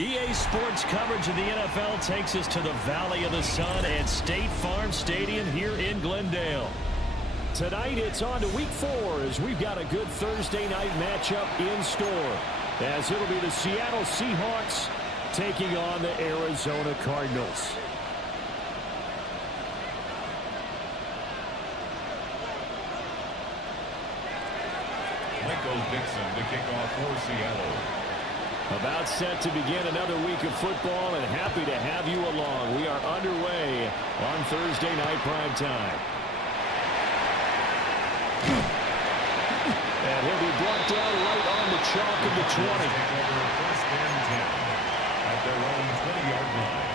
EA Sports coverage of the NFL takes us to the Valley of the Sun at State Farm Stadium here in Glendale. Tonight it's on to Week 4 as we've got a good Thursday night matchup in store, as it'll be the Seattle Seahawks taking on the Arizona Cardinals. Michael Dixon to kick off for Seattle. About set to begin another week of football, and happy to have you along. We are underway on Thursday night prime time. And he'll be brought down right on the chalk of the 20. First and 10 at their own 20-yard line.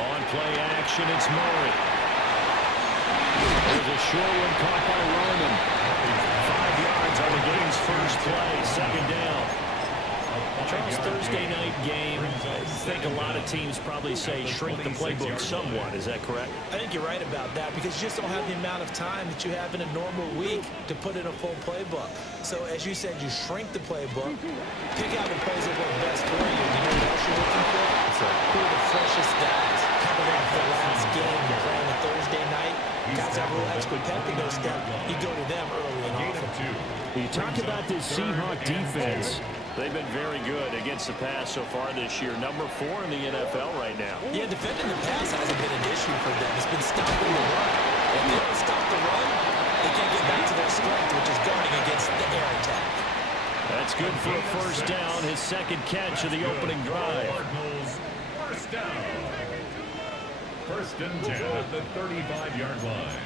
On play action, it's Murray. There's a short one caught by Roman. 5 yards on the game's first play, second down. Charles, Thursday night game, I think a lot of teams probably say shrink the playbook somewhat. Is that correct? I think you're right about that because you just don't have the amount of time that you have in a normal week to put in a full playbook. So as you said, you shrink the playbook, pick out the plays that work best for you. You know what else you're looking for? Who are the freshest guys coming off the last game you're playing a Thursday night? Guys that will expert pep in those steps. You go to them early and often. You talk about this Seahawk defense. They've been very good against the pass so far this year. Number 4 in the NFL right now. Yeah, defending the pass hasn't been an issue for them. It's been stopping the run. If they don't stop the run, they can't get back to their strength, which is guarding against the air attack. That's good for a first down, his second catch of the opening drive. Cardinals, first down. First and 10 at the 35-yard line.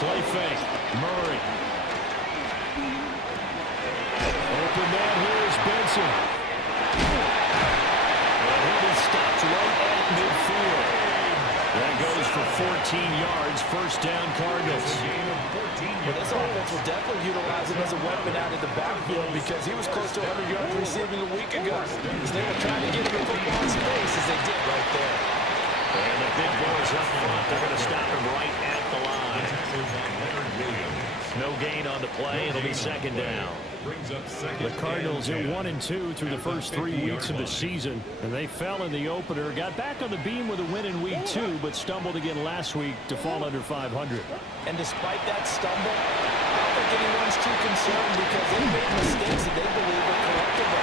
Play fake. Murray. Open man here is Benson. And he is stopped right at midfield. That goes for 14 yards. First down, Cardinals. Well, this offense will definitely utilize him as a weapon out of the backfield because he was close to 100 yards receiving a week ago. As they were trying to get him the football in space as they did right there. And the big boys up front, they're going to stop him right at the line. No gain on the play. It'll be second down. The Cardinals are 1-2 through the first 3 weeks of the season, and they fell in the opener. Got back on the beam with a win in week 2, but stumbled again last week to fall under 500. And despite that stumble, I don't think anyone's too concerned because they made mistakes that they believe are correctable.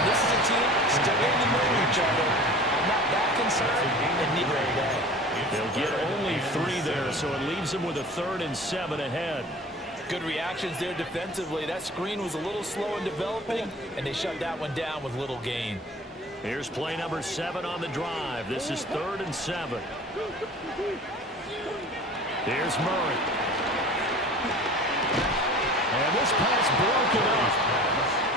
And this is a team still getting to know each other. I'm not that concerned, and neither are they. They'll get only 3 there, so it leaves them with a 3rd and 7 ahead. Good reactions there defensively. That screen was a little slow in developing, and they shut that one down with little gain. Here's play number 7 on the drive. This is 3rd and 7. Here's Murray. And this pass broken up.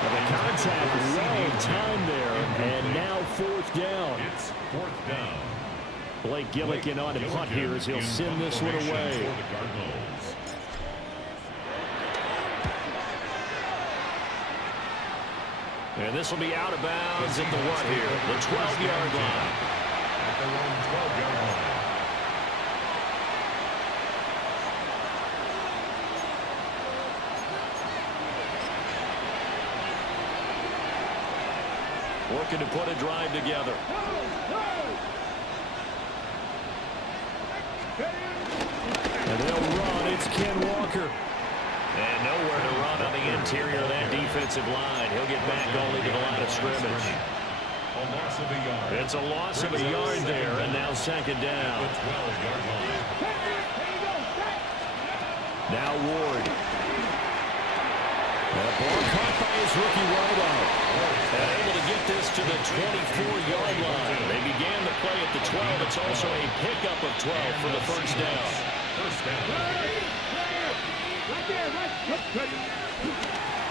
The contact well timed there, and now 4th down. It's 4th down. Blake Gillikin on to punt here as he'll send this one away. And this will be out of bounds at the what here? The 12-yard line. At their own 12-yard line. Working to put a drive together. And they'll run. It's Ken Walker. And nowhere to run on the interior of that defensive line. He'll get back only to the line of scrimmage. A loss of a yard. It's a loss of a yard there, and now second down. The 12-yard line. Now Ward. And a ball caught by his rookie wideout. And able to get this to the 24-yard line. They began the play at the 12. It's also a pickup of 12 for the first down. First down.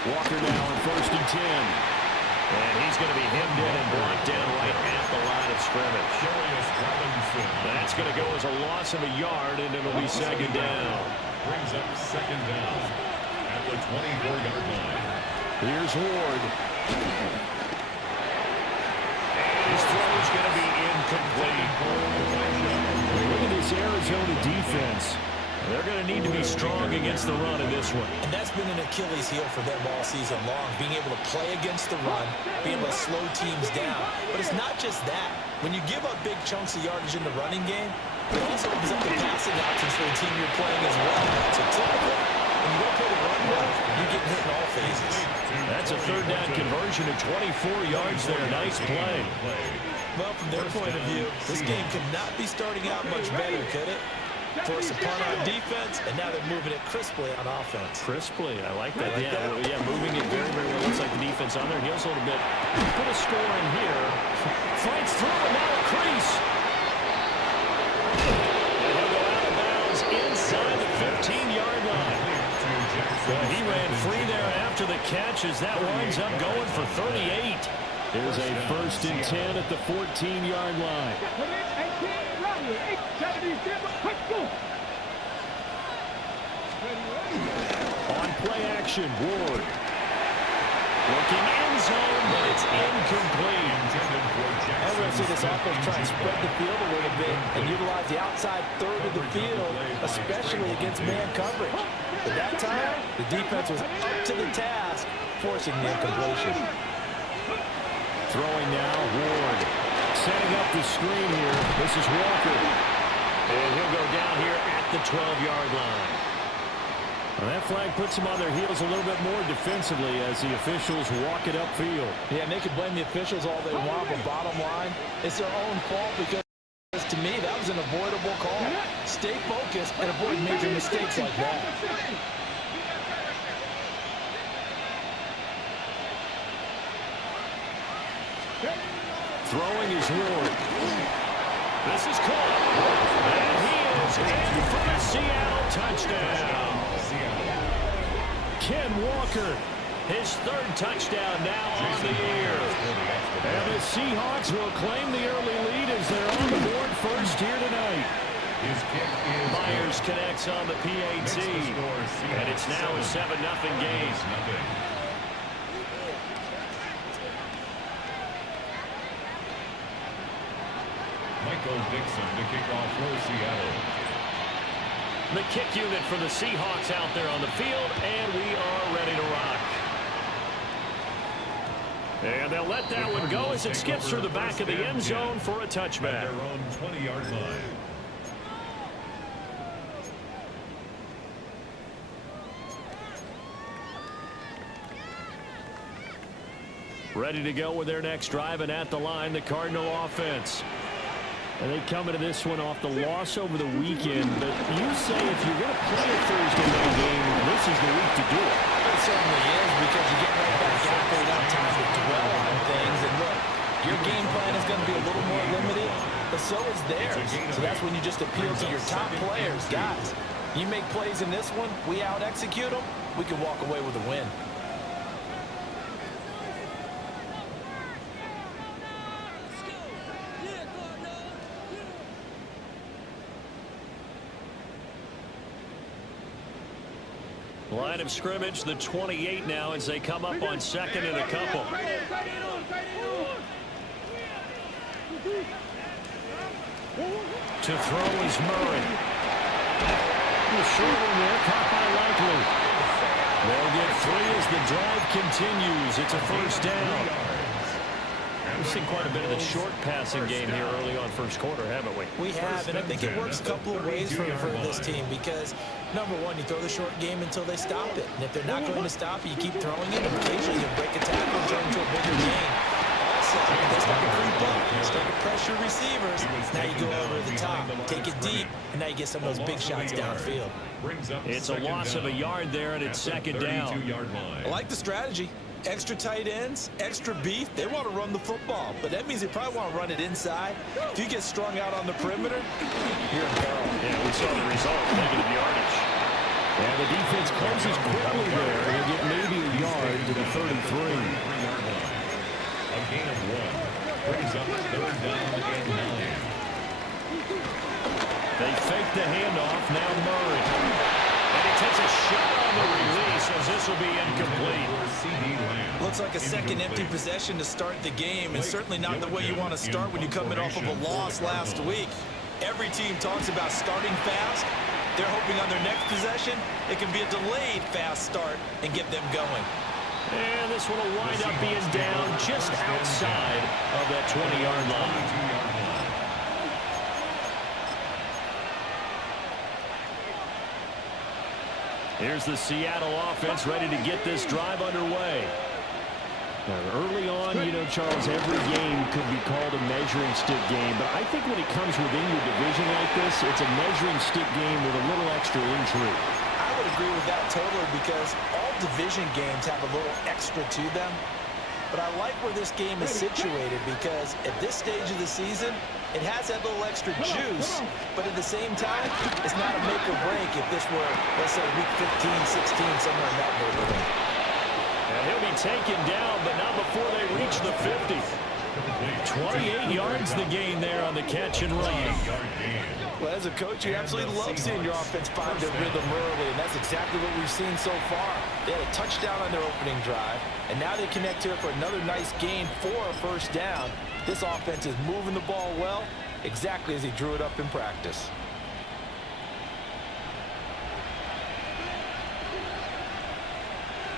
Walker now on 1st and 10. And he's going to be hemmed in and blocked down right at the line of scrimmage. That's going to go as a loss of a yard, and it'll be second down. Brings up second down at the 24-yard line. Here's Ward. going to be incomplete. Look at this Arizona defense. They're going to need to be strong against the run in this one. And that's been an Achilles heel for them all season long, being able to play against the run, being able to slow teams down. But it's not just that. When you give up big chunks of yardage in the running game, it also opens up the passing options for the team you're playing as well. So typically, when you don't play the run well, you're getting hit in all phases. That's a third down conversion of 24 yards there. Nice play. Well, from their point of view, this game could not be starting out much better, could it? Force a punt on defense, and now they're moving it crisply on offense. Crisply, I like that. Yeah, moving it very, very well. Looks like the defense on there. Heels a little bit. Put a score in here. Fights through, and now a crease. And he'll go out of bounds inside the 15-yard line. Well, he ran free there after the catch as that winds up going for 38. There's a 1st and 10 at the 14-yard line. On play action, Ward. Looking end zone, but it's incomplete. I'm going to see this offense try and spread the field a little bit and utilize the outside third of the field, especially against man coverage. But that time, the defense was up to the task, forcing the incompletion. Throwing now, Ward. Setting up the screen here. This is Walker. And he'll go down here at the 12-yard line. Well, that flag puts them on their heels a little bit more defensively as the officials walk it upfield. Yeah, and they can blame the officials all they want, but bottom line, it's their own fault because, to me, that was an avoidable call. Stay focused and avoid major mistakes like that. Throwing is Ward. This is caught. And he is in for the Seattle touchdown. Ken Walker, his 3rd touchdown now on the year. And the Seahawks will claim the early lead as they're on the board first here tonight. Myers connects on the PAT. And it's now a 7-0 game. Michael Dixon to kick off for Seattle. The kick unit for the Seahawks out there on the field, and we are ready to rock. And they'll let that one go as it skips through the back of the end zone for a touchback. At their own 20-yard line. Ready to go with their next drive, and at the line, the Cardinal offense. And they come into this one off the loss over the weekend. But you say if you're going to play a Thursday night game, this is the week to do it. It certainly is, because you get right back after you don't have time to dwell on things. And look, your game plan is going to be a little more limited, but so is theirs. So that's when you just appeal to your top players. Guys, you make plays in this one, we out-execute them, we can walk away with a win. Line of scrimmage, the 28 now as they come up on 2nd and a couple. To throw is Murray. The short one there, caught by Likely. They'll get 3 as the drive continues. It's a 1st down. We've seen quite a bit of the short passing game here early on first quarter, haven't we? We have, and I think it works a couple of ways for this team because, number one, you throw the short game until they stop it. And if they're not going to stop it, you keep throwing it, and occasionally you break a tackle and turn into a bigger game. Also, they start to creep up, they start to pressure receivers. Now you go over the top, take it deep, and now you get some of those big shots downfield. It's a loss of a yard there, and it's 2nd down. I like the strategy. Extra tight ends, extra beef, they want to run the football, but that means they probably want to run it inside. If you get strung out on the perimeter, you're in peril. Yeah, we saw the result, negative yardage. And the defense closes quickly there. They'll get maybe a yard to the 33. A gain of 1. Brings up 3rd down and 9. They fake the handoff. Now Murray. And he takes a shot on the release as this will be incomplete. Looks like a second empty possession to start the game, and certainly not the way you want to start when you're coming off of a loss last week. Every team talks about starting fast. They're hoping on their next possession, it can be a delayed fast start and get them going. And this one will wind up being down just outside of that 20-yard line. Here's the Seattle offense ready to get this drive underway. Now, early on, you know, Charles, every game could be called a measuring stick game, but I think when it comes within your division like this, it's a measuring stick game with a little extra intrigue. I would agree with that totally because all division games have a little extra to them. But I like where this game is situated because at this stage of the season, it has that little extra juice, but at the same time, it's not a make or break if this were, let's say, week 15, 16, somewhere in that neighborhood. And he'll be taken down, but not before they reach the 50. 28 yards the gain there on the catch and run. Well, as a coach, you absolutely love seeing your offense find their rhythm early, and that's exactly what we've seen so far. They had a touchdown on their opening drive, and now they connect to it for another nice gain for a first down. This offense is moving the ball well, exactly as he drew it up in practice.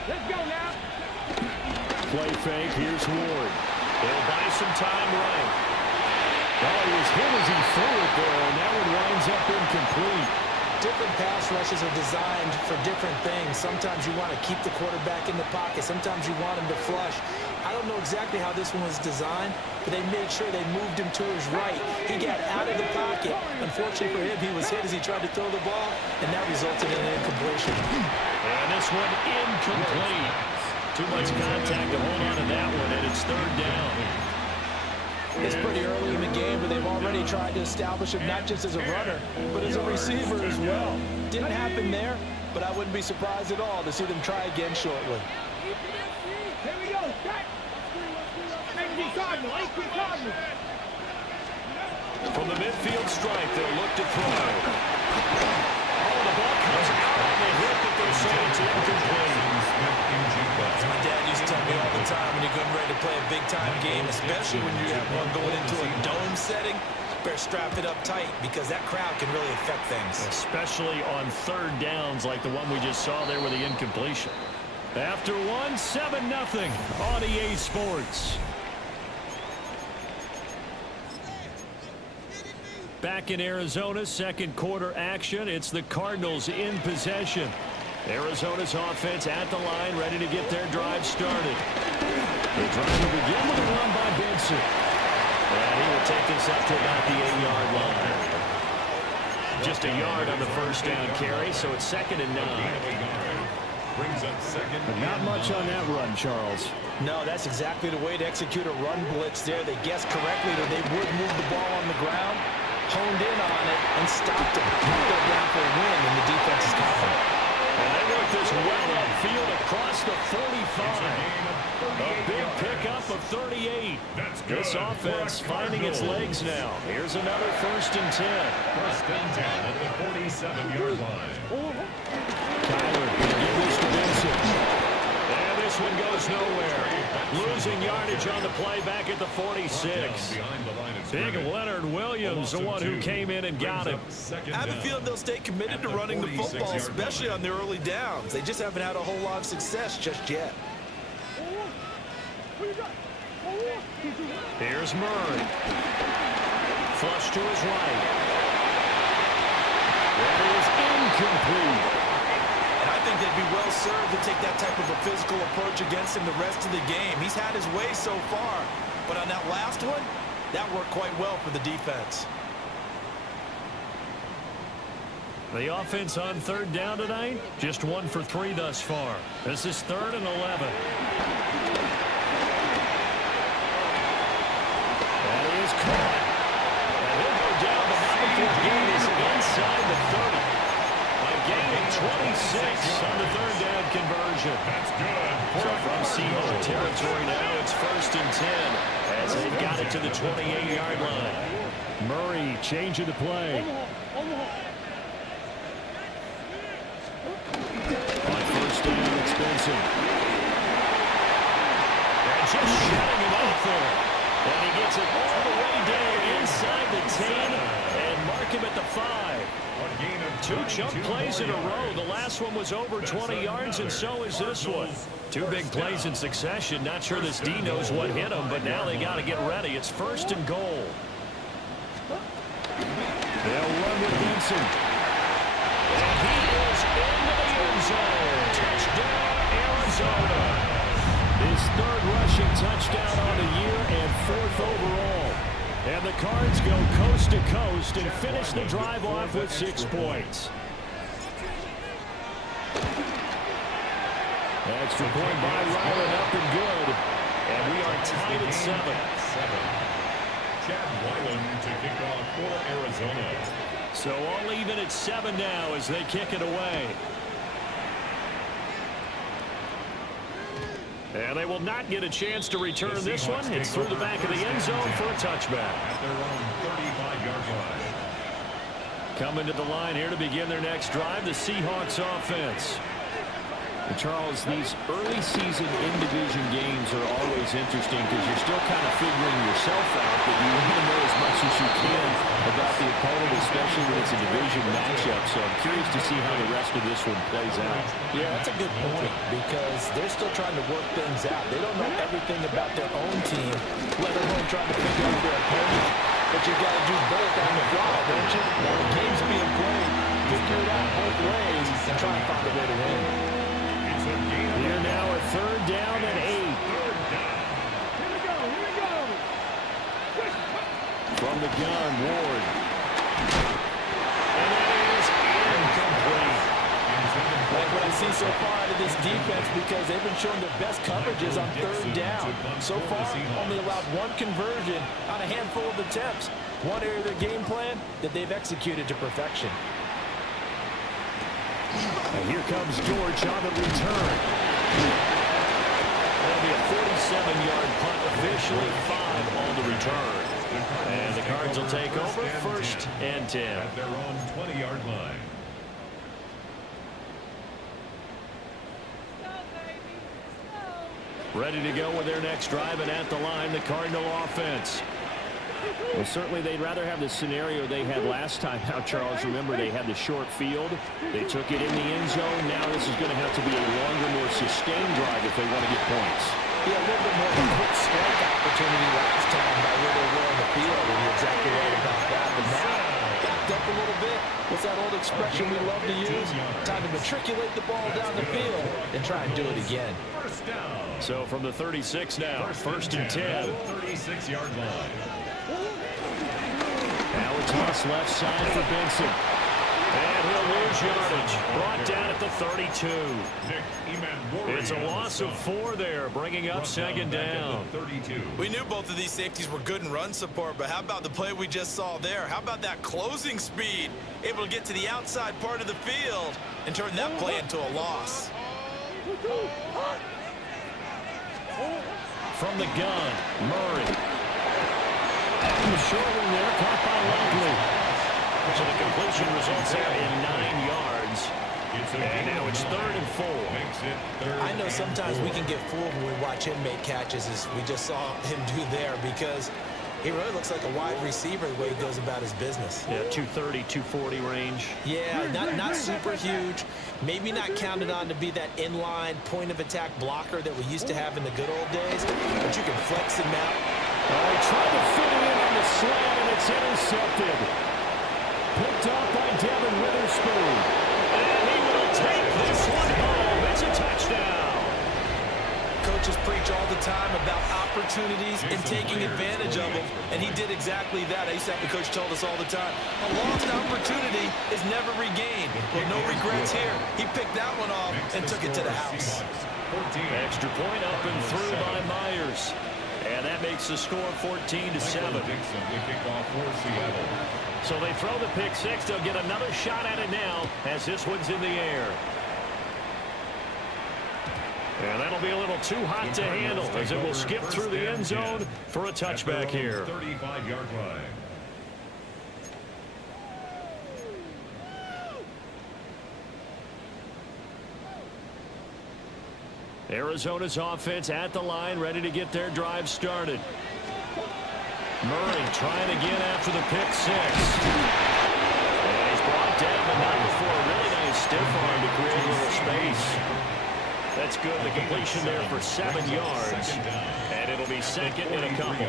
Let's go now. Play fake, here's Ward. They'll buy some time right. Oh, he was hit as he threw it there, and that one winds up incomplete. Different pass rushes are designed for different things. Sometimes you want to keep the quarterback in the pocket. Sometimes you want him to flush. I don't know exactly how this one was designed, but they made sure they moved him to his right. He got out of the pocket. Unfortunately for him, he was hit as he tried to throw the ball, and that resulted in an incompletion. And this one incomplete. Too much contact to hold on to that one, and it's third down. It's pretty early in the game, but they've already tried to establish him not just as a runner, but as a receiver as well. Didn't happen there, but I wouldn't be surprised at all to see them try again shortly. Here we go. Cardinal. From the midfield stripe, they'll look to throw. Oh, the ball comes out on the hit, but they're saying it's incomplete. As my dad used to tell me all the time, when you're getting ready to play a big-time game, especially when you have one going into a dome setting, better strap it up tight because that crowd can really affect things. Especially on third downs like the one we just saw there with the incompletion. After one, 7-0 on EA Sports. Back in Arizona, second quarter action. It's the Cardinals in possession. Arizona's offense at the line, ready to get their drive started. The drive will begin with a run by Benson. And he will take this up to about the 8-yard line. Just a yard on the first down carry, so it's 2nd and 9. Brings up second. But not much on that run, Charles. No, that's exactly the way to execute a run blitz there. They guessed correctly that they would move the ball on the ground, honed in on it, and stopped him. They're down for a win, and the defense is confident. And they work this well upfield across the 45. A big pickup of 38. This offense finding its legs now. Here's another 1st and 10. 1st and 10 at the 47-yard line. Kyler can give this to Benson. And this one goes nowhere. Losing yardage on the play back at the 46. Big Leonard Williams, the one who came in and got him. I have a feeling they'll stay committed to running the football, especially on their early downs. They just haven't had a whole lot of success just yet. Here's Murray. Flush to his right. That is incomplete. And I think they'd be well served to take that type of a physical approach against him the rest of the game. He's had his way so far, but on that last one, that worked quite well for the defense. The offense on third down tonight, just 1 for 3 thus far. This is 3rd and 11. That is caught. And he'll go down, but not before gain is inside the 30. A gain of 26 on the third down conversion. That's good. So from Seahawks territory now, it's 1st and 10 as they've got it to the 28-yard line. Murray changing the play. Benson. And just shutting him out there. And he gets it all the way down inside the 10 and mark him at the 5. Two chunk plays in a row. The last one was over 20 yards, and so is this one. Two big plays in succession. Not sure this D knows what hit him, but now they got to get ready. It's 1st and goal. They'll run with Benson. And he is into the end zone. Touchdown, Arizona. His 3rd rushing touchdown on the year and 4th overall. And the Cards go coast to coast and finish the drive off with 6 points. Extra point by Ryland, up and good. And we are tied at 7. Chad Ryland to kick off for Arizona. So all even at 7 now as they kick it away. And they will not get a chance to return this one. It's through the back of the end zone for a touchback. At their own 35-yard line. Coming to the line here to begin their next drive, the Seahawks offense. And Charles, these early season in-division games are always interesting because you're still kind of figuring yourself out, but you want to know as much as you can about the opponent, especially when it's a division matchup. So I'm curious to see how the rest of this one plays out. Yeah, that's a good point because they're still trying to work things out. They don't know everything about their own team, let alone trying to figure out their opponent. But you got to do both on the fly, don't you? While the game's being played, figure it out both ways and try and find a way to win. Here now a 3rd down and 8. Here we go. From the gun, Ward. And that is incomplete. Like what I see so far out of this defense because they've been showing their best coverages on 3rd down. So far, only allowed 1 conversion on a handful of attempts. One area of their game plan that they've executed to perfection. And here comes George on the return. That'll be a 47-yard punt, officially 5 on the return. And the Cards will take over 1st and 10. At their own 20-yard line. Ready to go with their next drive, and at the line, the Cardinal offense. Well, certainly they'd rather have the scenario they had last time out, Charles. Remember, they had the short field. They took it in the end zone. Now this is going to have to be a longer, more sustained drive if they want to get points. Yeah, a little bit more of a quick strike opportunity last time by where they were on the field, and you're exactly right about that. But now, backed up a little bit. What's that old expression we love to use? Time to matriculate the ball down the field and try and do it again. First down. So from the 36 now, 1st and 10. 36-yard line. Now a toss left side for Benson. And he'll lose yardage. Brought down at the 32. It's a loss of 4 there, bringing up 2nd down. 32. We knew both of these safeties were good in run support, but how about the play we just saw there? How about that closing speed? Able to get to the outside part of the field and turn that play into a loss. From the gun, Murray. The short one there, caught by Longley. So the completion results there in 9 yards. And now it's 3rd and 4. I know sometimes we can get fooled when we watch him make catches, as we just saw him do there, because he really looks like a wide receiver the way he goes about his business. Yeah, 230, 240 range. Yeah, not super huge. Maybe not counted on to be that inline point-of-attack blocker that we used to have in the good old days, but you can flex him out. They tried to fit it in on the slant, and it's intercepted. Picked off by Devin Witherspoon. And he will take this one home. It's a touchdown. Coaches preach all the time about opportunities and taking advantage of them, and he did exactly that. I used to have the coach told us all the time, a lost opportunity is never regained. Well, no regrets here. He picked that one off and took it to the house. Extra point up and through by Myers. And that makes the score 14-7. So they throw the pick 6. They'll get another shot at it now as this one's in the air. And that'll be a little too hot to handle as it will skip through the end zone for a touchback here. 35-yard line. Arizona's offense at the line, ready to get their drive started. Murray trying again after the pick six. And he's brought down, but not before a really nice stiff arm to create a little space. That's good. The completion there for 7 yards. And it'll be second and a couple.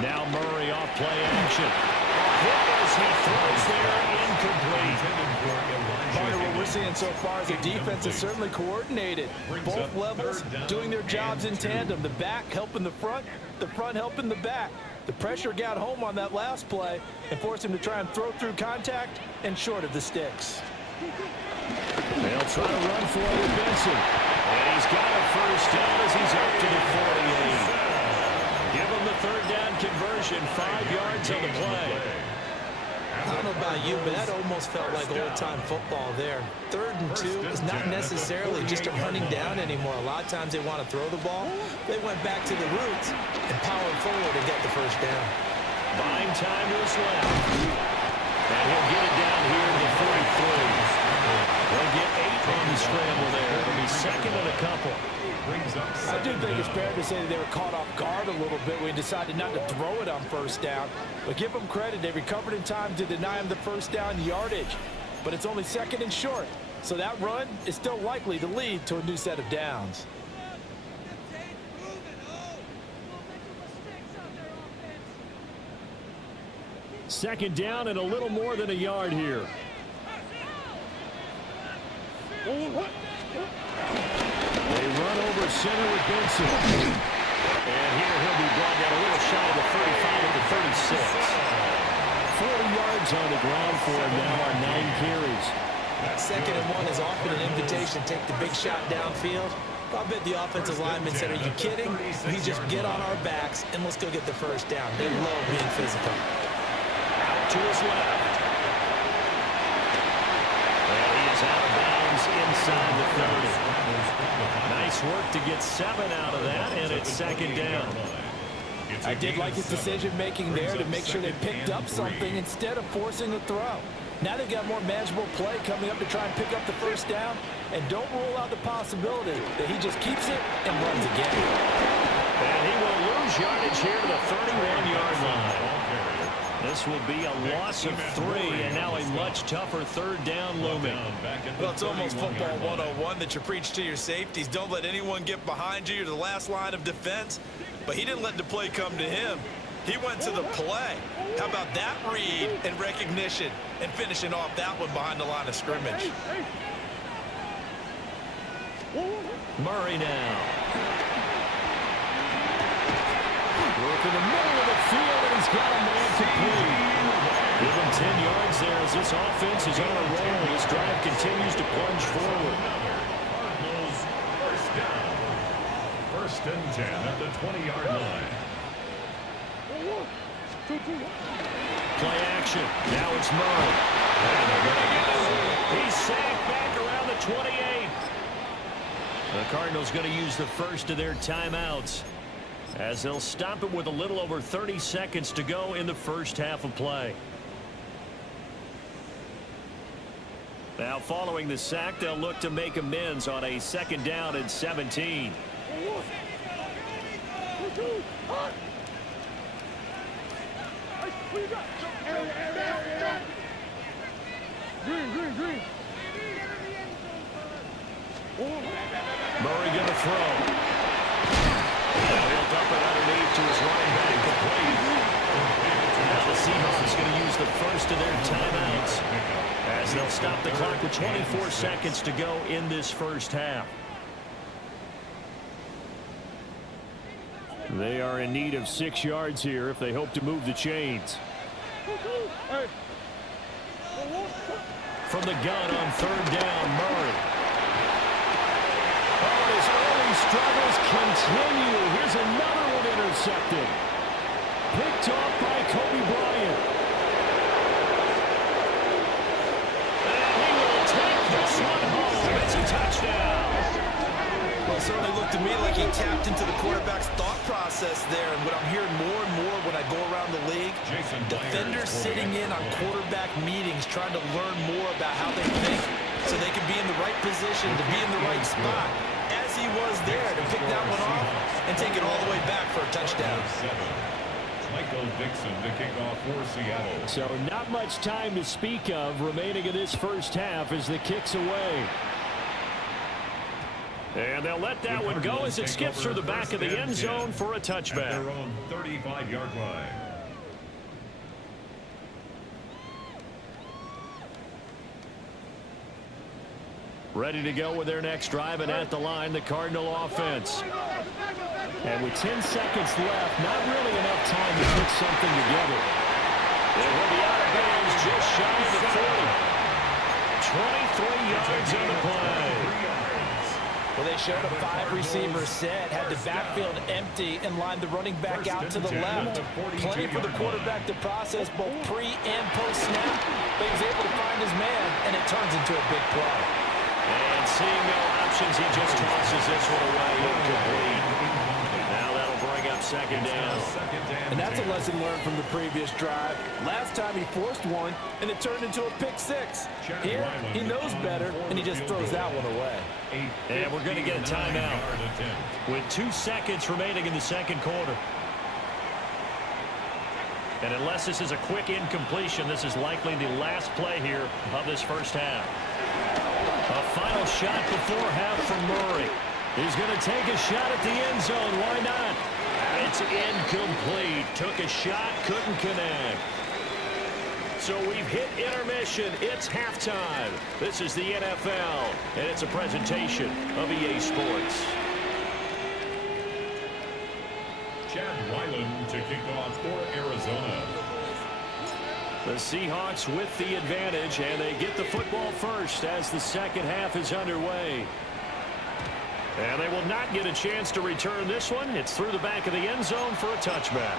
Now Murray off play action. As he throws there, incomplete. Part of what we're seeing so far is the defense is certainly coordinated. Both levels doing their jobs in tandem. The back helping the front helping the back. The pressure got home on that last play and forced him to try and throw through contact and short of the sticks. They'll try to run for it with Benson. And he's got a first down as he's up to the 48. Give him the third down conversion, 5 yards on the play. I don't know about you, but that almost felt like old-time football there. 3rd and 2 is not necessarily just a running down anymore. A lot of times they want to throw the ball. They went back to the roots and powered forward and get the first down. Buying time to his left. And he'll get it down here to the 43. They'll get 8 on the scramble there. It'll be second and a couple. I do think it's fair to say that they were caught off guard a little bit when he decided not to throw it on first down. But give them credit. They recovered in time to deny him the first down yardage. But it's only second and short. So that run is still likely to lead to a new set of downs. Second down and a little more than a yard here. They run over center with Benson. And here he'll be brought down a little shy of the 35 at the 36. 40 yards on the ground for him now on 9 carries. Second and 1 is often an invitation to take the big shot downfield. I bet the offensive lineman said, are you kidding? We just get on our backs and let's go get the first down. They love being physical. Out to his left. And he is out of bounds inside the 30. Nice work to get 7 out of that, and it's second down. I did like his decision-making there to make sure they picked up something instead of forcing a throw. Now they've got more manageable play coming up to try and pick up the first down, and don't rule out the possibility that he just keeps it and runs again. And he will lose yardage here to the 31-yard line. This will be a loss of 3, and now a much tougher third down looming. Well, it's almost football 101 that you preach to your safeties. Don't let anyone get behind you. You're the last line of defense. But he didn't let the play come to him. He went to the play. How about that read and recognition and finishing off that one behind the line of scrimmage? Murray now. Work in the middle of the field, and he's got a man complete. Give him 10 yards there as this offense is on a roll. This drive continues to plunge forward. Cardinals first down. 1st and 10 at the 20-yard line. Play action. Now it's Murray. And they're going to get him. He's sacked back around the 28. The Cardinals going to use the first of their timeouts, as they'll stop it with a little over 30 seconds to go in the first half of play. Now following the sack, they'll look to make amends on a 2nd down and 17. Murray going to throw. He'll dump it underneath to his running back, complete. Now the Seahawks going to use the first of their timeouts, as they'll stop the clock with 24 seconds to go in this first half. They are in need of 6 yards here if they hope to move the chains. From the gun on 3rd down, Murray. Oh, his early struggles continue. Here's another one intercepted. Picked off by Kobe Bryant. And he will take this one home. It's a touchdown. Well, Well, it certainly looked to me like he tapped into the quarterback's thought process there. And what I'm hearing more and more when I go around the league, defenders sitting in on quarterback meetings trying to learn more about how they think so they can be in the right position to be in the right spot. As he was there to pick that one off and take it all the way back for a touchdown. Michael Dixon to kick off for Seattle. So not much time to speak of remaining in this first half as the kick's away. And they'll let that one go as it skips through the back of the end zone for a touchback. At their own 35-yard line. Ready to go with their next drive, and at the line, the Cardinal offense. And with 10 seconds left, not really enough time to put something together. It will be out of bounds just shy of the 40. 23 yards on the play. Well, they showed a 5-receiver set, had the backfield empty, and lined the running back out to the left. Plenty for the quarterback to process both pre- and post-snap, but he's able to find his man, and it turns into a big play. And seeing no options, he just tosses this one away, incomplete. Now that'll bring up second down. And that's a lesson learned from the previous drive. Last time he forced one, and it turned into a pick-6. Here, he knows better, and he just throws that one away. And we're going to get a timeout with 2 seconds remaining in the second quarter. And unless this is a quick incompletion, this is likely the last play here of this first half. A final shot before half from Murray. He's going to take a shot at the end zone. Why not? It's incomplete. Took a shot, couldn't connect. So we've hit intermission. It's halftime. This is the NFL, and it's a presentation of EA Sports. Chad Ryland to kick off for Arizona. The Seahawks with the advantage, and they get the football first as the second half is underway. And they will not get a chance to return this one. It's through the back of the end zone for a touchback.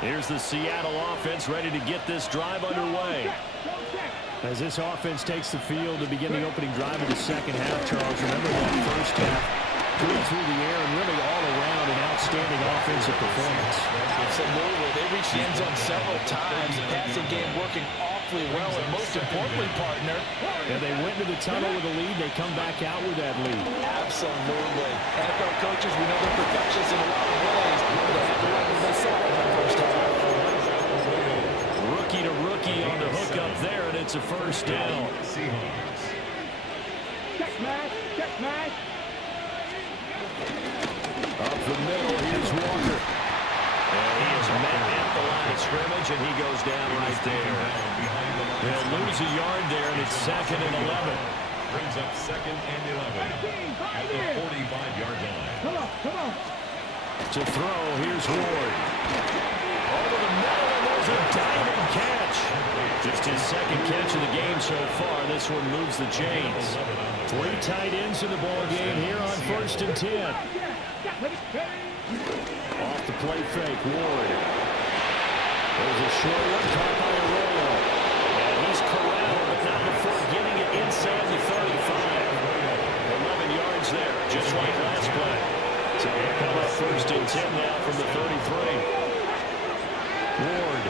Here's the Seattle offense ready to get this drive underway. As this offense takes the field to begin the opening drive of the second half, Charles, remember that first half, good through the air and really all around an outstanding offensive performance. Absolutely. They reached the end zone several times. The passing game working awfully well, and most importantly, partner. And they went into the tunnel with a lead. They come back out with that lead. Absolutely. NFL coaches, we know they're perfectionists in a lot of ways. They have to run what they saw in that first half. Rookie to rookie on the hook up there, and it's a first down. Seahawks. Check match. Check match. Up the middle, here's Walker. And he is met at the line of scrimmage, and he goes down right there. They'll lose a yard there, and it's 2nd and 11. Brings up 2nd and 11 at the 45-yard line. Come on, come on. To throw, here's Ward. Over the middle, and there's a diving catch. Just his second catch of the game so far. This one moves the chains. 3 tight ends in the ball game here on 1st and 10. Off the play fake, Ward. There's a short one caught by Arroyo. And he's corralled, but not before getting it inside the 35. 11 yards there, just like last play. So they'll come up 1st and 10 now from the 33. Ward.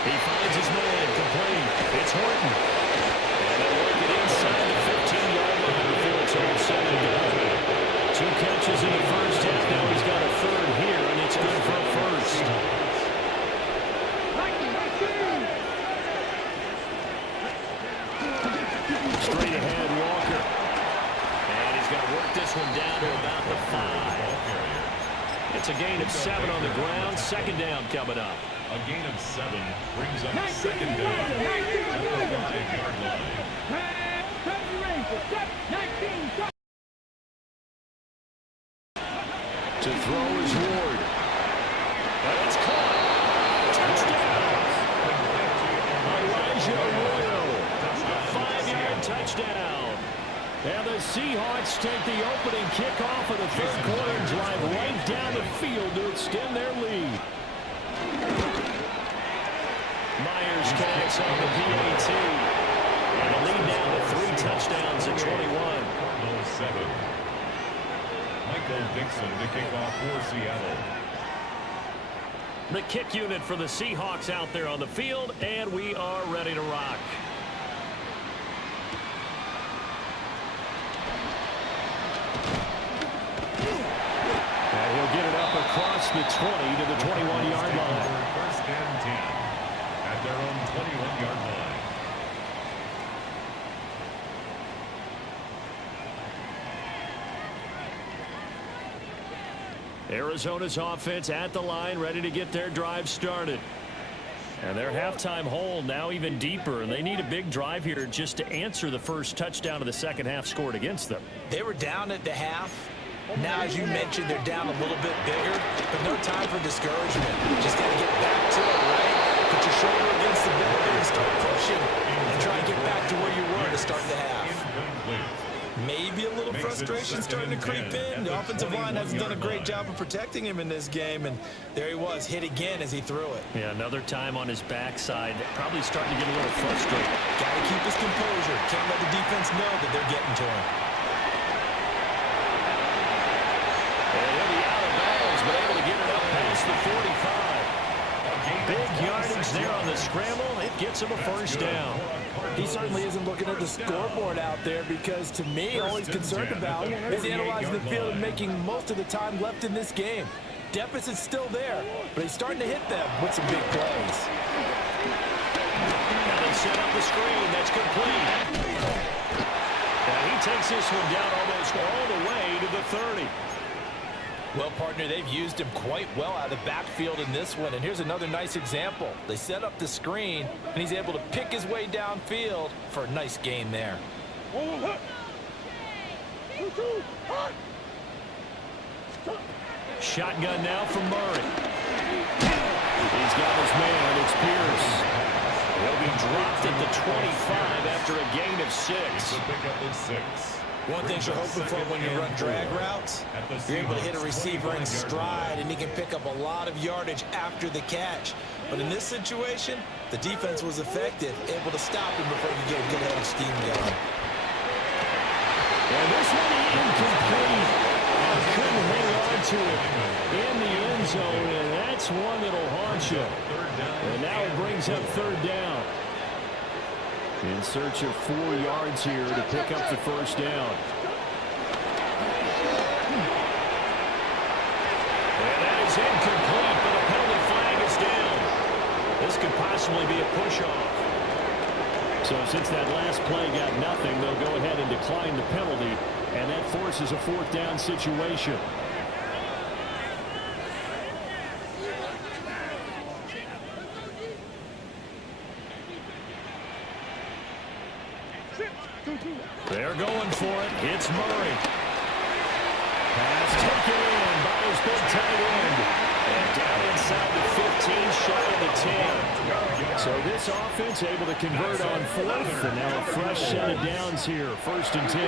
He finds his man, complete. It's Horton. And they'll work it inside the 15-yard line before it's all said and done. 2 catches in the first half. Now he's got a 3rd here, and it's good for a first. Straight ahead, Walker. And he's got to work this one down to about the 5. It's a gain of 7 on the ground. 2nd down coming up. A gain of 7 brings up 2nd down at the 5-yard line. To throw is Ward. And it's caught. Touchdown. Elijah Royal. A 5-yard touchdown. And the Seahawks take the opening kickoff of the 3rd quarter and drive right down the field to extend their lead. Myers connects on the PAT. And the lead now to 3 touchdowns at 21. Cardinals 7. Michael Dixon to kick off for Seattle. The kick unit for the Seahawks out there on the field, and we are ready to rock. And he'll get it up across the 20 to the 21-yard line. First and 10 at their own 21-yard line. Arizona's offense at the line, ready to get their drive started. And their halftime hole now even deeper, and they need a big drive here just to answer the first touchdown of the second half scored against them. They were down at the half. Now, as you mentioned, they're down a little bit bigger, but no time for discouragement. Just got to get back to it, right? Put your shoulder against the building and start pushing and try and get back to where you were to start the half. Maybe a little frustration starting to creep in. The offensive line hasn't done a great job of protecting him in this game, and there he was, hit again as he threw it. Yeah, another time on his backside, probably starting to get a little frustrated. Got to keep his composure. Can't let the defense know that they're getting to him. And he'll be out of bounds, but able to get it up past the 45. Big yardage there on the scramble. It gets him a first down. He certainly isn't looking at the scoreboard out there because, to me, all he's concerned about is analyzing the field and making most of the time left in this game. Deficit's still there, but he's starting to hit them with some big plays. Now they set up the screen. That's complete. Now he takes this one down almost all the way to the 30. Well, partner, they've used him quite well out of the backfield in this one. And here's another nice example. They set up the screen, and he's able to pick his way downfield for a nice gain there. Shotgun now from Murray. He's got his man. It's Pierce. He'll be dropped at the 25 after a gain of 6. The pickup is 6. One thing you're hoping for when you run drag routes, you're able to hit a receiver in stride, and he can pick up a lot of yardage after the catch. But in this situation, the defense was effective, able to stop him before you get a good head of steam going. And this one incomplete. And couldn't hang on to it in the end zone, and that's one that'll haunt you. And now it brings up third down. In search of 4 yards here to pick up the first down. And that is incomplete, but a penalty flag is down. This could possibly be a push-off. So since that last play got nothing, they'll go ahead and decline the penalty, and that forces a 4th down situation. They're going for it. It's Murray. Pass taken in by his big tight end. And down inside the 15, shy of the 10. So this offense able to convert on 4th. And now a fresh set of downs here. 1st and 10.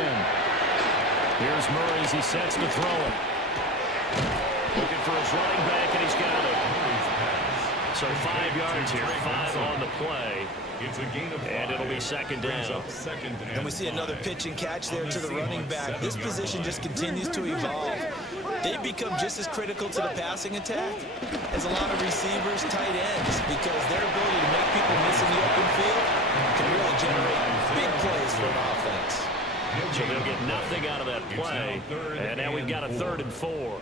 Here's Murray as he sets to throw it. Looking for his running back, and he's got it. So 5 yards here, 5 on the play. It's a gain of 5. And it'll be second down. And we see another pitch and catch there to the running back. This position just continues to evolve. They've become just as critical to the passing attack as a lot of receivers, tight ends, because their ability to make people miss in the open field can really generate big plays for an offense. So they'll get nothing out of that play. And now we've got a 3rd and 4.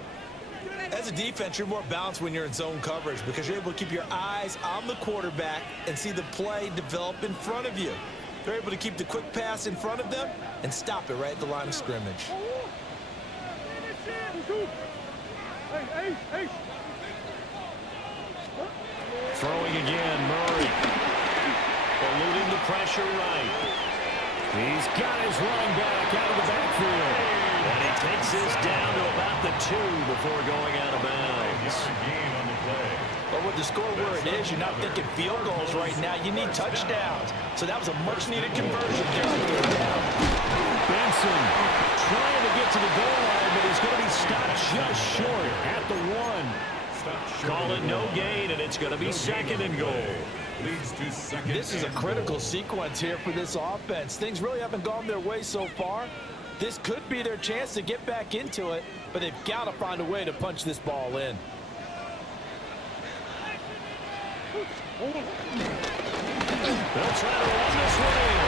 As a defense, you're more balanced when you're in zone coverage because you're able to keep your eyes on the quarterback and see the play develop in front of you. They're able to keep the quick pass in front of them and stop it right at the line of scrimmage. Throwing again, Murray. Eluding the pressure right. He's got his running back out of the backfield. And he takes this down to about the 2 before going out of bounds. But with the score where it is, you're not thinking field goals right now. You need touchdowns. So that was a much-needed conversion there. Benson trying to get to the goal line, but he's going to be stopped just short at the 1. Call it no gain, and it's going to be 2nd and goal. This is a critical sequence here for this offense. Things really haven't gone their way so far. This could be their chance to get back into it, but they've got to find a way to punch this ball in. They'll try to run this one in.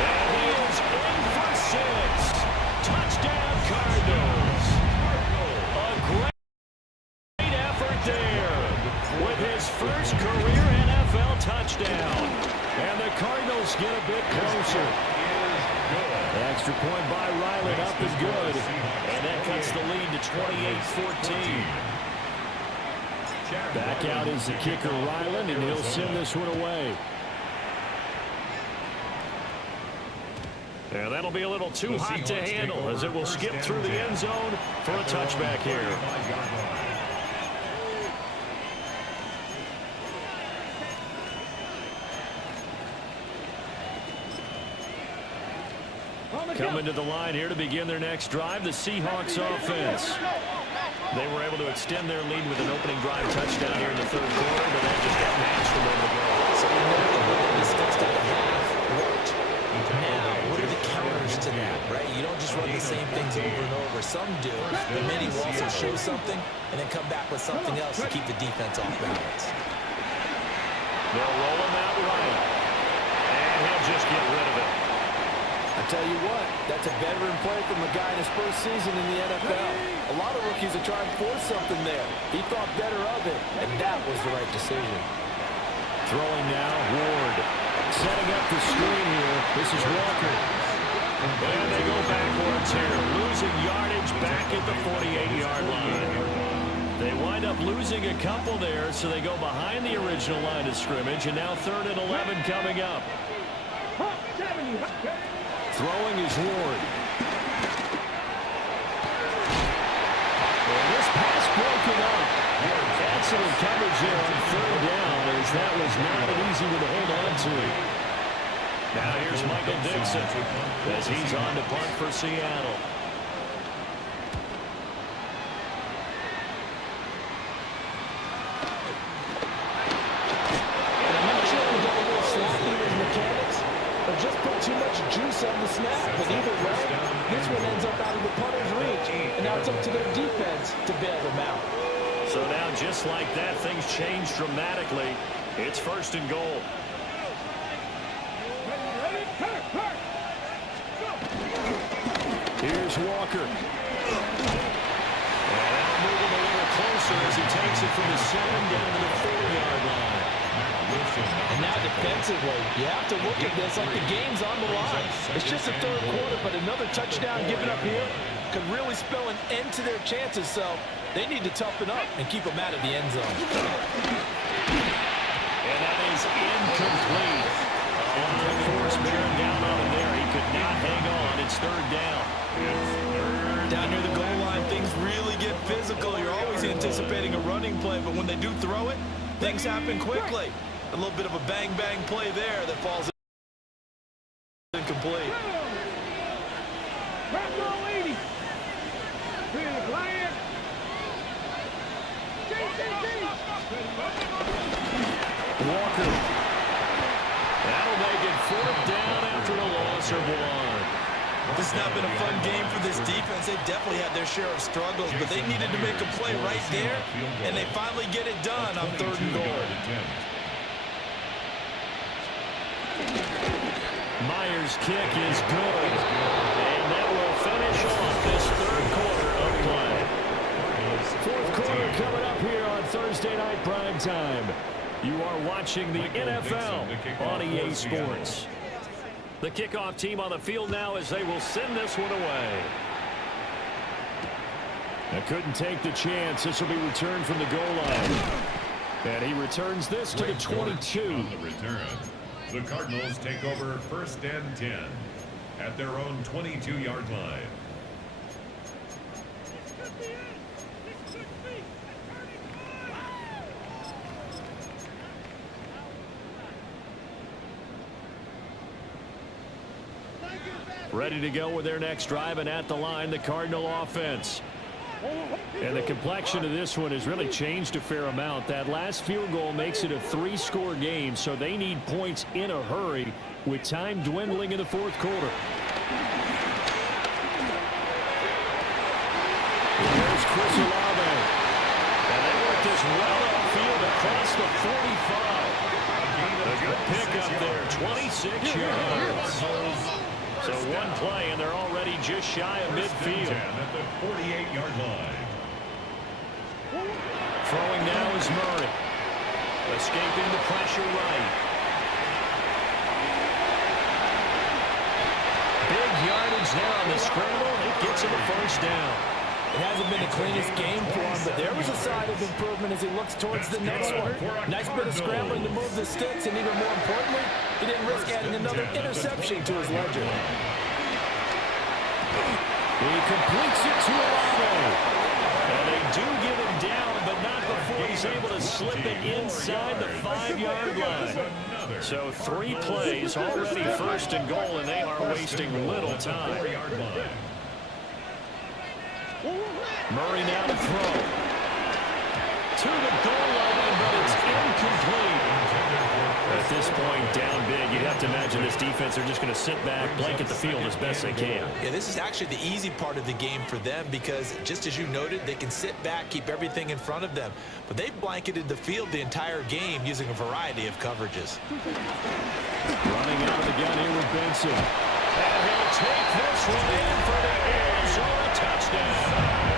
And he is in for 6. Touchdown, Cardinals. A great effort there with his first career NFL touchdown. And the Cardinals get a bit closer. The extra point by Ryland up is good. And that cuts the lead to 28-14. Back out is the kicker, Ryland, and he'll send this one away. And that'll be a little too hot to handle as it will skip through the end zone for a touchback here. Coming to the line here to begin their next drive, the Seahawks offense. They were able to extend their lead with an opening drive touchdown here in the third quarter, but that just got matched a moment ago. So you know what we discussed at the half worked. Now, what are the counters to that, right? You don't just run the same things over and over. Some do, but many will also show something and then come back with something else to keep the defense off balance. They'll roll him out right, and he'll just get rid of it. I tell you what, that's a veteran play from a guy in his first season in the NFL. A lot of rookies are trying to force something there. He thought better of it, and that was the right decision. Throwing now, Ward. Setting up the screen here. This is Walker. And they go backwards here. Losing yardage back at the 48-yard line. They wind up losing a couple there, so they go behind the original line of scrimmage, and now 3rd and 11 coming up. Throwing is Ward. And this pass broken up. Excellent coverage there on 3rd down, as that was not an easy one to hold on to. Now here's Michael Dixon as he's on to punt for Seattle. And I'm not sure if we got a little sloppy with his mechanics, or just put too much juice on the snap. But either way, this one ends up out of the punter's reach, and now it's up to their defense to bail them out. So now, just like that, things change dramatically. It's 1st and goal. Here's Walker. And now moving a little closer as he takes it from the 7 down to the 4-yard line. And now defensively, you have to look at this like the game's on the line. It's just the 3rd quarter, but another touchdown given up here could really spell an end to their chances, so they need to toughen up and keep them out of the end zone. And that is incomplete. A lot of force bearing down on him there. He could not hang on. It's 3rd down. Down near the goal line, things really get physical. You're always anticipating a running play, but when they do throw it, things happen quickly. A little bit of a bang-bang play there that falls incomplete. Walker. That'll make it 4th down after a loss of 1. This has not been a fun game for this defense. They've definitely had their share of struggles, but they needed to make a play right there, and they finally get it done on 3rd and goal. Myers' kick is good, and that will finish off this 3rd quarter of play. 4th quarter coming up here on Thursday Night Prime Time. You are watching the NFL on EA Sports. The kickoff team on the field now as they will send this one away. They couldn't take the chance. This will be returned from the goal line. And he returns this to the 22. On the return, the Cardinals take over 1st and 10 at their own 22-yard line. Ready to go with their next drive, and at the line, the Cardinal offense. And the complexion of this one has really changed a fair amount. That last field goal makes it a 3-score game, so they need points in a hurry with time dwindling in the 4th quarter. Chris Olave. And they work this well upfield across the 45. A good pickup there, 26 yards. So one play, and they're already just shy of midfield. At the 48-yard line. Throwing now is Murray. Escaping the pressure right. Big yardage there on the scramble. It gets him a first down. It hasn't been the cleanest game for him, but there was a sign of improvement as he looks towards the next one. Nice bit of scrambling to move the sticks, and even more importantly, he didn't risk adding another interception to his ledger. He completes it to Olave. And they do give him down, but not before he's able to slip it inside the 5-yard line. So 3 plays, already first and goal, and they are wasting little time. Murray now to throw. To the goal line, but it's incomplete. At this point, down big, you'd have to imagine this defense are just going to sit back, blanket the field as best they can. Yeah, this is actually the easy part of the game for them because, just as you noted, they can sit back, keep everything in front of them. But they've blanketed the field the entire game using a variety of coverages. Running out of the gun here with Benson. And he'll take this one in for the Arizona touchdown.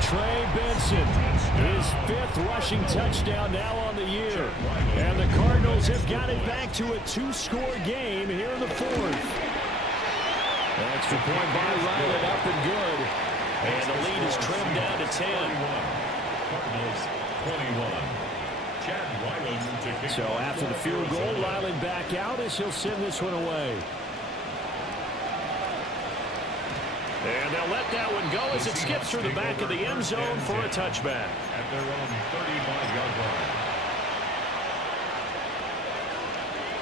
Trey Benson, his 5th rushing touchdown now on the year. And the Cardinals have got it back to a 2-score game here in the 4th. Extra point by Ryland, up and good. And the lead is trimmed down to 10. Cardinals 21. Chad Ryland to kick. So after the field goal, Ryland back out as he'll send this one away. And they'll let that one go as it skips through the back of the end zone for a touchback. At their own 35-yard line.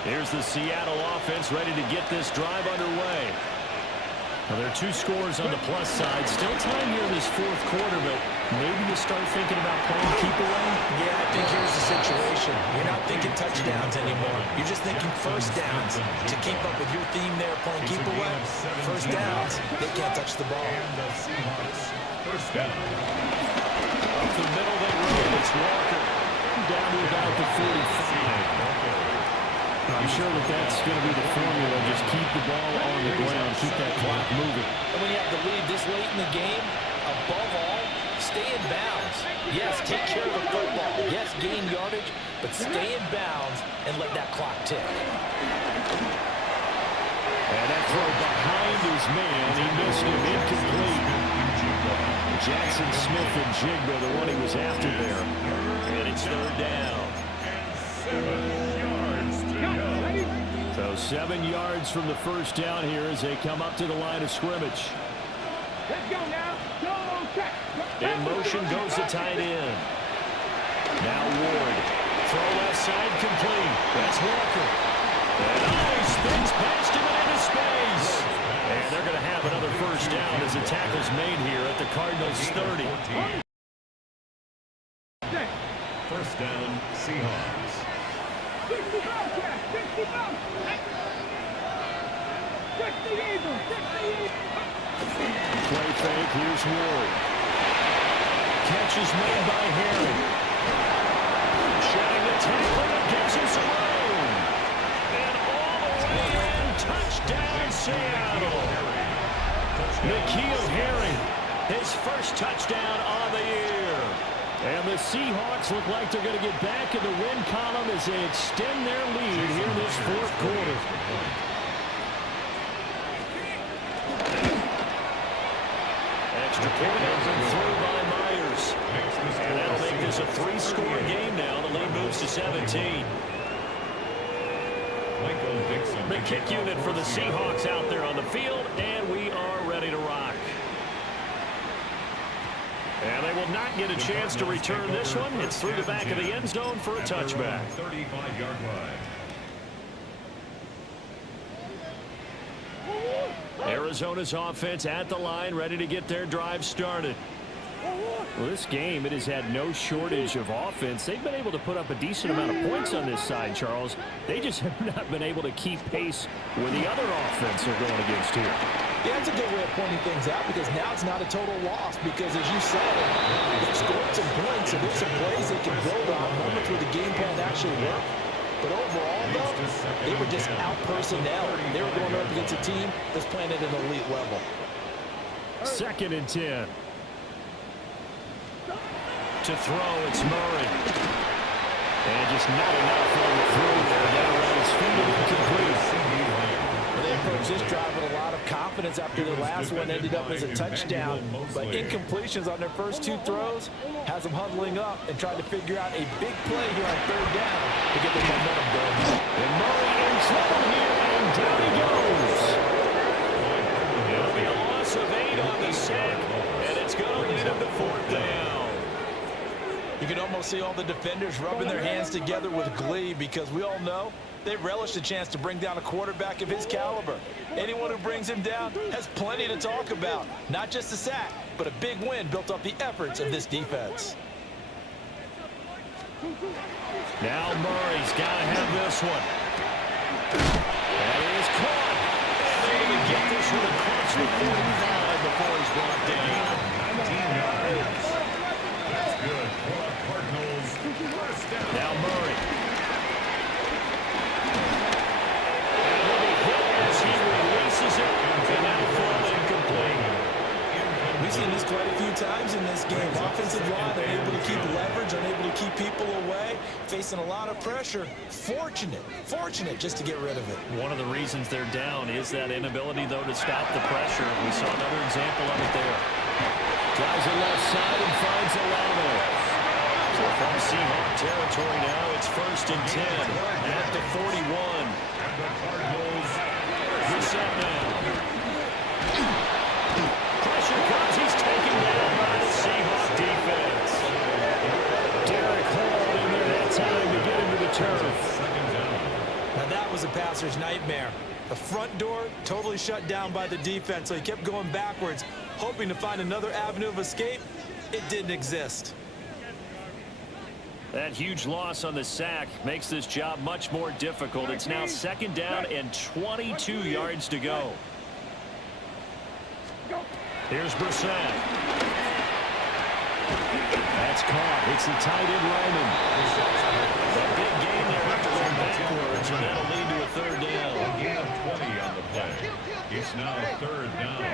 Here's the Seattle offense ready to get this drive underway. Now, there are 2 scores on the plus side. Still time here in this 4th quarter, but maybe you start thinking about playing keep away. Yeah, I think here's the situation. You're not thinking touchdowns anymore. You're just thinking first downs. To keep up with your theme there, playing keep away, first downs, they can't touch the ball. And the Seahawks first down. Up the middle they roll. It's Walker. Down to about the 45. I'm sure that that's going to be the formula. Just keep the ball on the ground. Keep that clock moving. And when you have the lead this late in the game, above all, stay in bounds. Yes, take care of the football. Yes, gain yardage, but stay in bounds and let that clock tick. And that throw behind his man. He missed him, incomplete. Jackson Smith and Jigba, the one he was after there. And it's 3rd down. 7 yards to go. So 7 yards from the first down here as they come up to the line of scrimmage. Let's go now. Go, check. In motion goes the tight end. Now Ward. Throw left side complete. That's Walker. And spins past him into space. And they're going to have another first down as the tackle's made here at the Cardinals 30. First down, Seahawks. 60 Eagles. Play fake. Here's Ward. Catch is made by Herring. Shedding the tackle and gives him some room. And all the way in. Touchdown, Seattle. N'Keal Herring, his first touchdown on the year. And the Seahawks look like they're going to get back in the win column as they extend their lead here in this 4th quarter. Extra point has been through by Myers. And that'll make this a 3-score game now. The lead moves to 17. The kick unit for the Seahawks out there on the field, and we are ready to rock. And they will not get a chance to return this one. It's through the back of the end zone for a touchback. 35-yard line. Arizona's offense at the line, ready to get their drive started. Well, this game, it has had no shortage of offense. They've been able to put up a decent amount of points on this side, Charles. They just have not been able to keep pace with the other offense they're going against here. Yeah, that's a good way of pointing things out because now it's not a total loss because, as you said, they've scored some points, so there's some plays they can build on, moments where the game plan actually worked. But overall, though, they were just out-personnel. They were going up against a team that's playing at an elite level. 2nd and 10. To throw, it's Murray. And just not enough on the throw there. Down around his feet and incomplete. They approached this drive with a lot of confidence after the last one ended up as a touchdown. But incompletions on their first 2 throws has them huddling up and trying to figure out a big play here on 3rd down to get the momentum going. And Murray in trouble here, and down he goes. It'll be a loss of 8 on the sack, and it's going to lead him to 4th down. You can almost see all the defenders rubbing their hands together with glee because we all know they relish the chance to bring down a quarterback of his caliber. Anyone who brings him down has plenty to talk about. Not just a sack, but a big win built off the efforts of this defense. Now Murray's got to have this one. That is caught. And they're going to get this one across the 45 before he's brought down. 19 yards. That's good for the Cardinals. First down. Now Murray. And he'll be hit as he releases it. And now fall incomplete. We've seen this quite a few times in this game. Offensive line unable to keep leverage, unable to keep people away, facing a lot of pressure. Fortunate just to get rid of it. One of the reasons they're down is that inability, though, to stop the pressure. We saw another example of it there. Drives it left side and finds Olave. So from Seahawk territory now, it's 1st and 10 at the 41. And the Cardinals. Reset now. Pressure comes. He's taken down by the Seahawk defense. Derek Hall in there that time to get him to the turf. Now that was a passer's nightmare. The front door totally shut down by the defense, so he kept going backwards, hoping to find another avenue of escape. It didn't exist. That huge loss on the sack makes this job much more difficult. It's now 2nd down and 22 yards to go. Here's Brissett. That's caught. It's the tight end Roman. A big gain there after going backwards, and that'll lead to a 3rd down. A gain of 20 on the play. It's now 3rd down.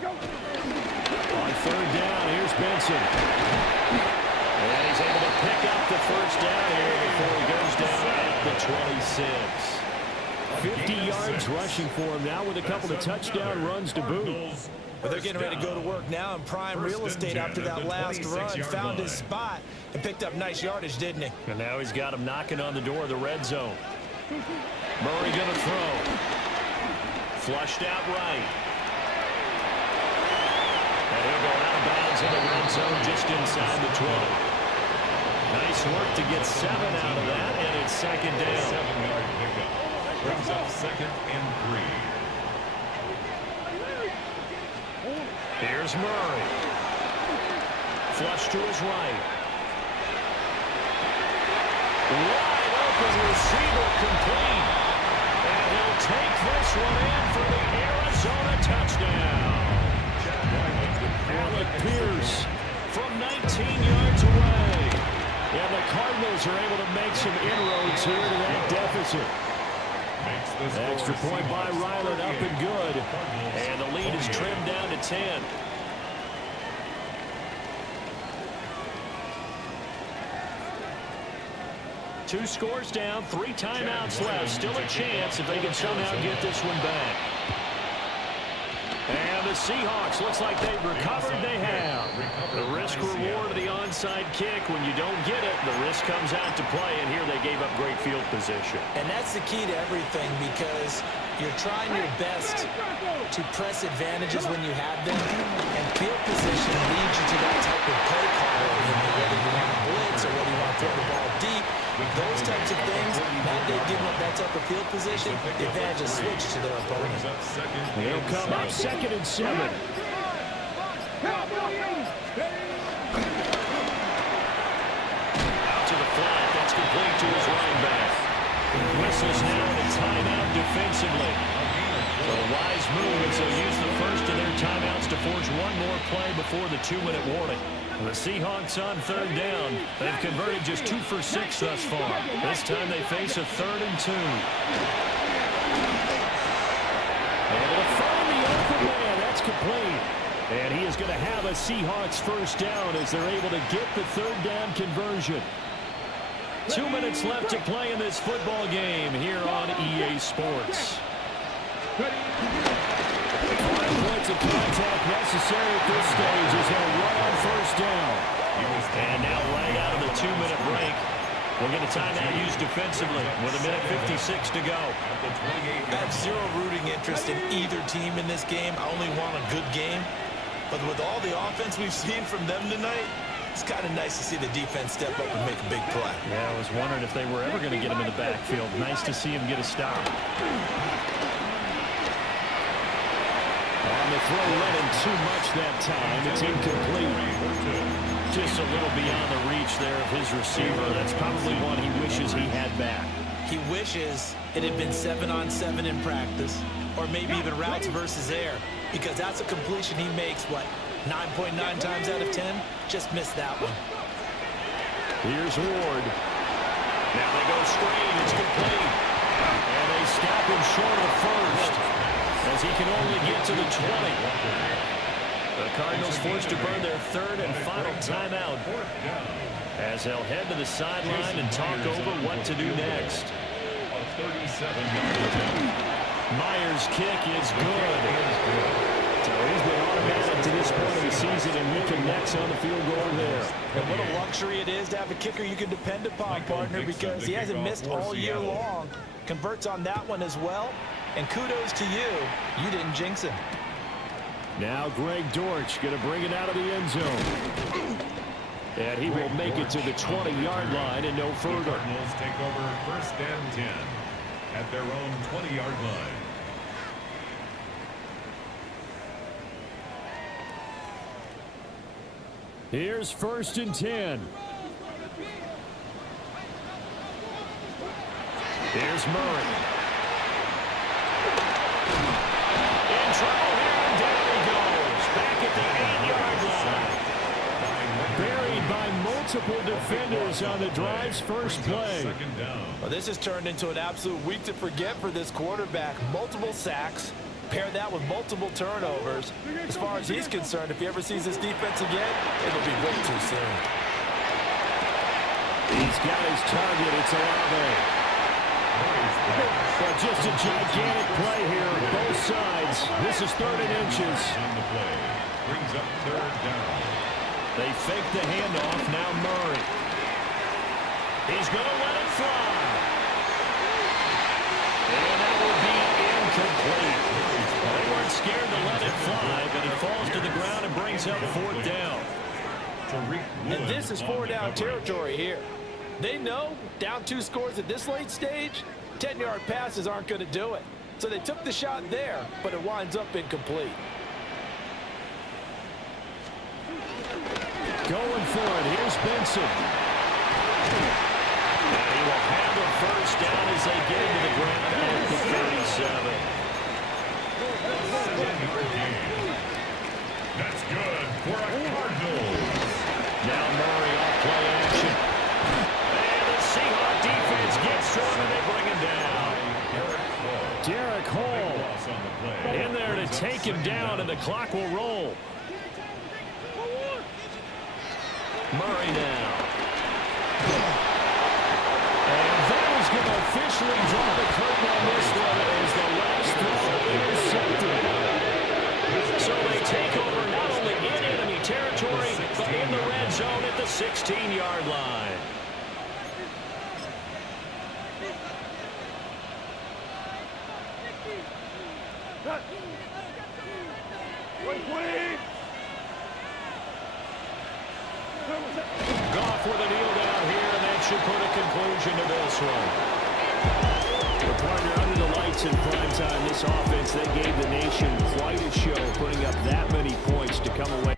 On 3rd down, here's Benson. And he's able to pick up the 1st down here before he goes down at the 26. 50 yards rushing for him now with a couple of touchdown runs to boot. But they're getting ready to go to work now in prime real estate after that last run. Found his spot and picked up nice yardage, didn't he? And now he's got him knocking on the door of the red zone. Murray going to throw. Flushed out right. And he'll go out of bounds in the red zone just inside the 12. Nice work to get 7 out of that, and it's 2nd down. 7-yard pickup. Brings up 2nd and 3. Here's Murray. Flush to his right. Wide open receiver complete. And he'll take this one in for the Arizona touchdown. Alec Pierce from 19 yards away. And the Cardinals are able to make some inroads here to that deficit. Extra point by Ryland up and good. And the lead is trimmed down to 10. Two scores down, 3 timeouts left. Still a chance if they can somehow get this one back. And the Seahawks, looks like they've recovered. They have. The risk-reward of the onside kick. When you don't get it, the risk comes out to play, and here they gave up great field position. And that's the key to everything because you're trying your best to press advantages when you have them, and field position leads you to that type of play call. Whether you want to blitz or whether you want to throw the ball deep, those types of things, now they've given up that type of field position, the advantage is switched to their opponent. They'll come up 2nd and 7. Out to the flat, that's complete to his running back. Whistles now the timeout defensively. So wise move as they'll use the first of their timeouts to force one more play before the 2-minute warning. The Seahawks on third down. They've converted just 2 for 6 thus far. This time they face a 3rd and 2. Able to find the open man. That's complete. And he is going to have a Seahawks first down as they're able to get the 3rd down conversion. 2 minutes left to play in this football game here on EA Sports. 5 points of contact necessary at this stage as they'll run on first down. And now right out of the 2-minute break, we'll get a timeout used defensively with 1:56 to go. I have zero rooting interest in either team in this game. I only want a good game. But with all the offense we've seen from them tonight, it's kind of nice to see the defense step up and make a big play. Yeah, I was wondering if they were ever going to get him in the backfield. Nice to see him get a stop. On the throw, running too much that time. It's incomplete. Just a little beyond the reach there of his receiver. That's probably one he wishes he had back. He wishes it had been 7-on-7 in practice, or maybe even routes versus air, because that's a completion he makes, 9.9 times out of 10? Just missed that one. Here's Ward. Now they go straight. It's complete. And they stop him short of the first, as he can only get to the 20. The Cardinals forced to burn their 3rd and final timeout, as they'll head to the sideline and talk over what to do next. Myers' kick is good. So he's been automatic to this point of the season, and he connects on the field goal there. And what a luxury it is to have a kicker you can depend upon, partner, because he hasn't missed all year long. Converts on that one as well. And kudos to you. You didn't jinx him. Now Greg Dortch going to bring it out of the end zone. And he will make it to the 20-yard line and no further. The Cardinals take over 1st and 10 at their own 20-yard line. Here's 1st and 10. Here's Murray. In trouble here, and down he goes. Back at the 8-yard line. Buried by multiple defenders on the drive's first play. Well, this has turned into an absolute week to forget for this quarterback. Multiple sacks. Pair that with multiple turnovers. As far as he's concerned, if he ever sees this defense again, it'll be way too soon. He's got his target. It's Olave. But just a gigantic play here on both sides. This is 3rd and inches. On the play. Brings up 3rd down. They fake the handoff. Now Murray. He's going to let it fly. And that will be incomplete. They weren't scared to let it fly, but he falls to the ground and brings up 4th down. And this is 4-down territory here. They know down 2 scores at this late stage, 10-yard passes aren't going to do it. So they took the shot there, but it winds up incomplete. Going for it. Here's Benson. And he will have the first down as they get into the ground at the 37. That's good for a Cardinals. Now Murray off play action. And the Seahawk defense gets to him and they bring him down. Derek Hall in there to take him down, and the clock will roll. Murray now. And that is going to officially draw the curtain on this one as the last throw intercepted. So they take over not only in enemy territory, but in the red zone at the 16-yard line. Goff with a kneel down here, and that should put a conclusion to this one. The partner under the lights in prime time, this offense, they gave the nation quite a show, putting up that many points to come away.